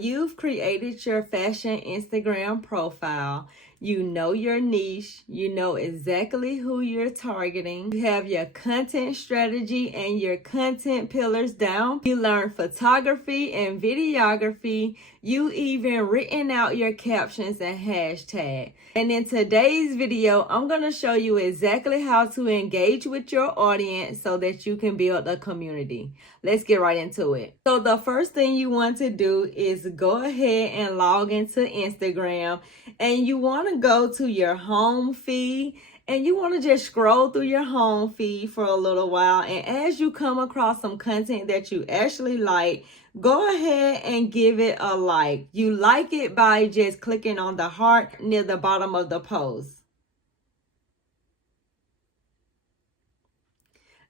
You've created your fashion Instagram profile. You know your niche. You know exactly who you're targeting. You have your content strategy and your content pillars down. You learn photography and videography. You even written out your captions and hashtag. And in today's video, I'm going to show you exactly how to engage with your audience so that you can build a community. Let's get right into it. So the first thing you want to do is go ahead and log into Instagram, and you want to go to your home feed, and you want to just scroll through your home feed for a little while. And as you come across some content that you actually like, go ahead and give it a like. You like it by just clicking on the heart near the bottom of the post.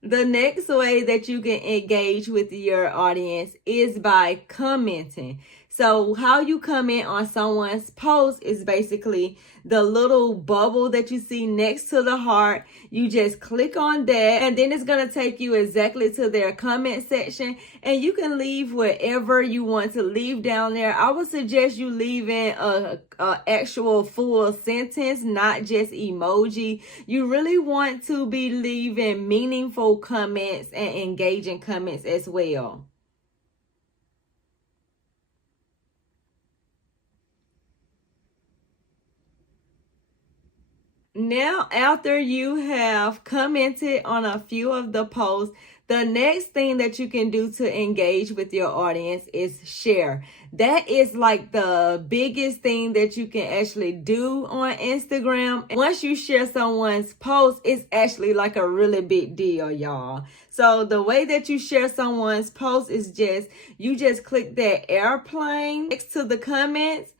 The next way that you can engage with your audience is by commenting. So how you comment on someone's post is basically the little bubble that you see next to the heart. You just click on that, and then it's going to take you exactly to their comment section, and you can leave whatever you want to leave down there. I would suggest you leaving a actual full sentence, not just emoji. You really want to be leaving meaningful comments and engaging comments as well. Now, after you have commented on a few of the posts, the next thing that you can do to engage with your audience is share. That is like the biggest thing that you can actually do on Instagram. Once you share someone's post, it's actually like a really big deal, y'all. So the way that you share someone's post is you just click that airplane next to the comments,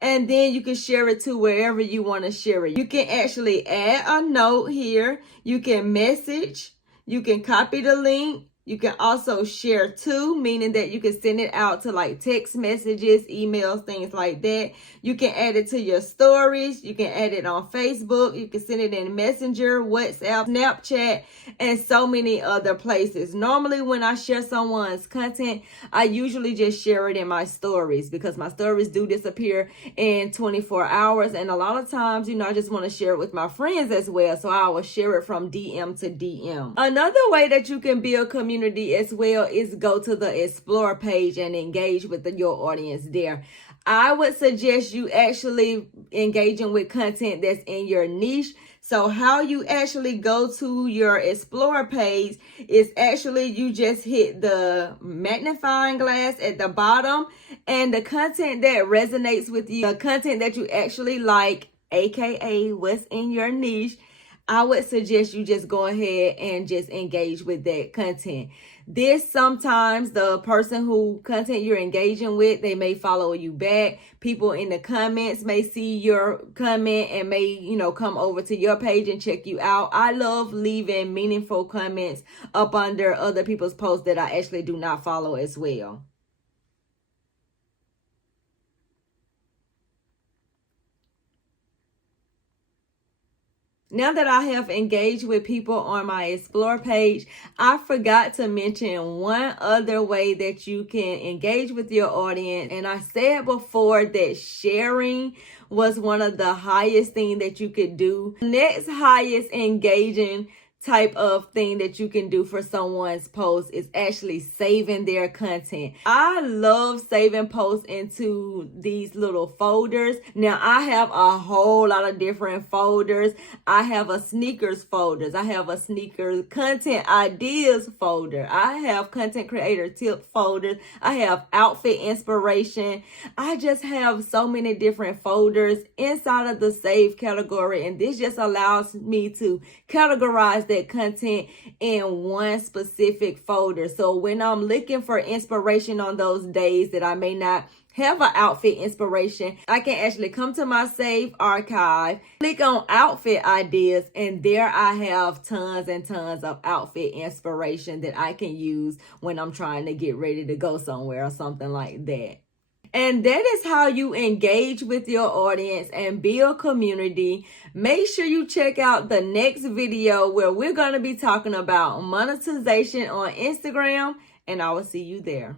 and then you can share it to wherever you want to share it. You can actually add a note here. You can message. You can copy the link. You can also share to, meaning that you can send it out to like text messages, emails, things like that. You can add it to your stories. You can add it on Facebook. You can send it in Messenger, WhatsApp, Snapchat, and so many other places. Normally, when I share someone's content, I usually just share it in my stories because my stories do disappear in 24 hours. And a lot of times, I just want to share it with my friends as well. So I will share it from DM to DM. Another way that you can build community as well is go to the Explore page and engage with your audience there. I would suggest you actually engaging with content that's in your niche. So how you actually go to your Explore page is actually you just hit the magnifying glass at the bottom, and the content that resonates with you, the content that you actually like, aka what's in your niche, I would suggest you just go ahead and just engage with that content. This sometimes the person who content you're engaging with, they may follow you back. People in the comments may see your comment and may, come over to your page and check you out. I love leaving meaningful comments up under other people's posts that I actually do not follow as well. Now that I have engaged with people on my Explore page, I forgot to mention one other way that you can engage with your audience. And I said before that sharing was one of the highest things that you could do. Next highest engaging type of thing that you can do for someone's post is actually saving their content. I love saving posts into these little folders. Now I have a whole lot of different folders. I have a sneakers folders. I have a sneakers content ideas folder. I have content creator tip folders. I have outfit inspiration. I just have so many different folders inside of the save category, and this just allows me to categorize that content in one specific folder. So when I'm looking for inspiration on those days that I may not have an outfit inspiration, I can actually come to my save archive, click on outfit ideas, and there I have tons and tons of outfit inspiration that I can use when I'm trying to get ready to go somewhere or something like that. And that is how you engage with your audience and build community. Make sure you check out the next video where we're going to be talking about monetization on Instagram, and I will see you there.